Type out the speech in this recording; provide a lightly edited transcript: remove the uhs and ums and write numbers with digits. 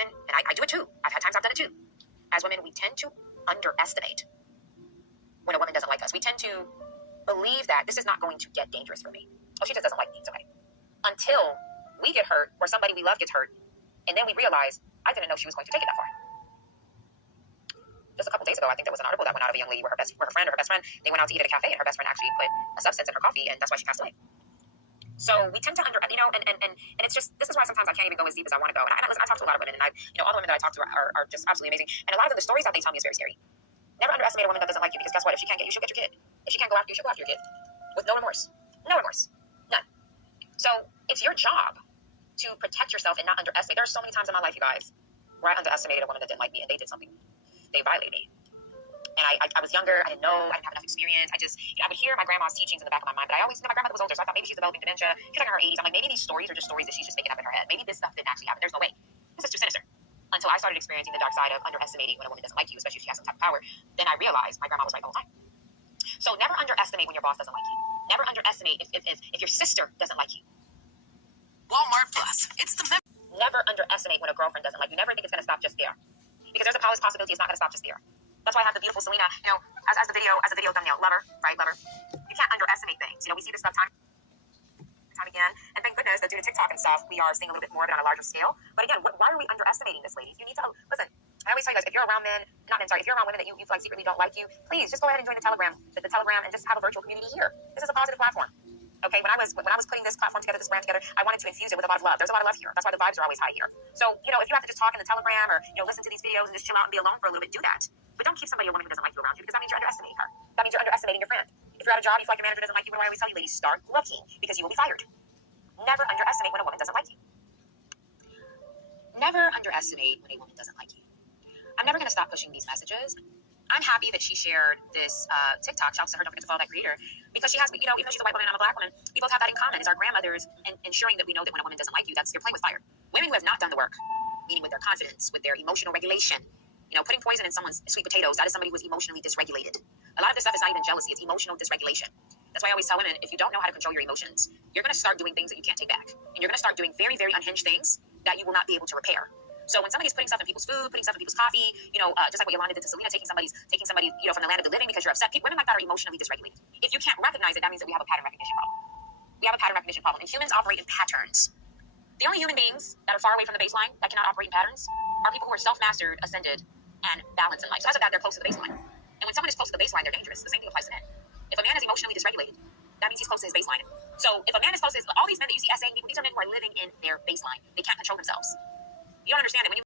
and I do it too. I've had times I've done it too. As women, we tend to underestimate when a woman doesn't like us. We tend to believe that this is not going to get dangerous for me. Oh, she just doesn't like me. It's okay. Until we get hurt or somebody we love gets hurt, and then we realize, I didn't know she was going to take it that far. Just a couple days ago, I think there was an article that went out of a young lady where her friend, they went out to eat at a cafe, and her best friend actually put a substance in her coffee, and that's why she passed away. So we tend to and it's just, this is why sometimes I can't even go as deep as I want to go. And listen, I talk to a lot of women, and all the women that I talk to are just absolutely amazing. And a lot of them, the stories that they tell me is very scary. Never underestimate a woman that doesn't like you, because guess what? If she can't get you, she'll get your kid. If she can't go after you, she'll go after your kid. With no remorse. No remorse. None. So it's your job to protect yourself and not underestimate. There are so many times in my life, you guys, where I underestimated a woman that didn't like me, and they did something. They violated me. And I was younger. I didn't know. I didn't have enough experience. I would hear my grandma's teachings in the back of my mind, but I always knew my grandmother was older, so I thought maybe she's developing dementia. She's like in her 80s. I'm like, maybe these stories are just stories that she's just making up in her head. Maybe this stuff didn't actually happen. There's no way. This is too sinister. Until I started experiencing the dark side of underestimating when a woman doesn't like you, especially if she has some type of power, then I realized my grandma was right the whole time. So never underestimate when your boss doesn't like you. Never underestimate if your sister doesn't like you. Walmart Plus. It's the Never underestimate when a girlfriend doesn't like you. Never think it's going to stop just there. Because there's a possibility it's not going to stop just there. That's why I have the beautiful Selena, as the video thumbnail, lover, right, lover. You can't underestimate things. We see this stuff time again, and thank goodness that due to TikTok and stuff, we are seeing a little bit more of it on a larger scale. But again, why are we underestimating this, ladies? You need to listen. I always tell you guys, if you're around if you're around women that you feel like secretly don't like you, please just go ahead and join the Telegram, and just have a virtual community here. This is a positive platform. Okay, when I was putting this platform together, this brand together, I wanted to infuse it with a lot of love. There's a lot of love here. That's why the vibes are always high here. So, if you have to just talk in the Telegram or, listen to these videos and just chill out and be alone for a little bit, do that. But don't keep somebody, a woman who doesn't like you around you, because that means you're underestimating her. That means you're underestimating your friend. If you're at a job, you feel like your manager doesn't like you, what do I always tell you, ladies? Start looking, because you will be fired. Never underestimate when a woman doesn't like you. Never underestimate when a woman doesn't like you. I'm never going to stop pushing these messages. I'm happy that she shared this TikTok. Shouts to her. Don't forget to follow that creator. Because she has, even though she's a white woman and I'm a black woman, we both have that in common, is our grandmothers and ensuring that we know that when a woman doesn't like you, you're playing with fire. Women who have not done the work, meaning with their confidence, with their emotional regulation, putting poison in someone's sweet potatoes, that is somebody who is emotionally dysregulated. A lot of this stuff is not even jealousy, it's emotional dysregulation. That's why I always tell women, if you don't know how to control your emotions, you're going to start doing things that you can't take back. And you're going to start doing very, very unhinged things that you will not be able to repair. So when somebody's putting stuff in people's food, putting stuff in people's coffee, just like what Yolanda did to Selena, taking somebody, from the land of the living because you're upset. Women like that are emotionally dysregulated. If you can't recognize it, that means that we have a pattern recognition problem. We have a pattern recognition problem, and humans operate in patterns. The only human beings that are far away from the baseline that cannot operate in patterns are people who are self-mastered, ascended, and balanced in life. So as of that, they're close to the baseline. And when someone is close to the baseline, they're dangerous. The same thing applies to men. If a man is emotionally dysregulated, that means he's close to his baseline. So if a man is close to all these men that you see essaying people, these are men who are living in their baseline. They can't control themselves. You don't understand that when you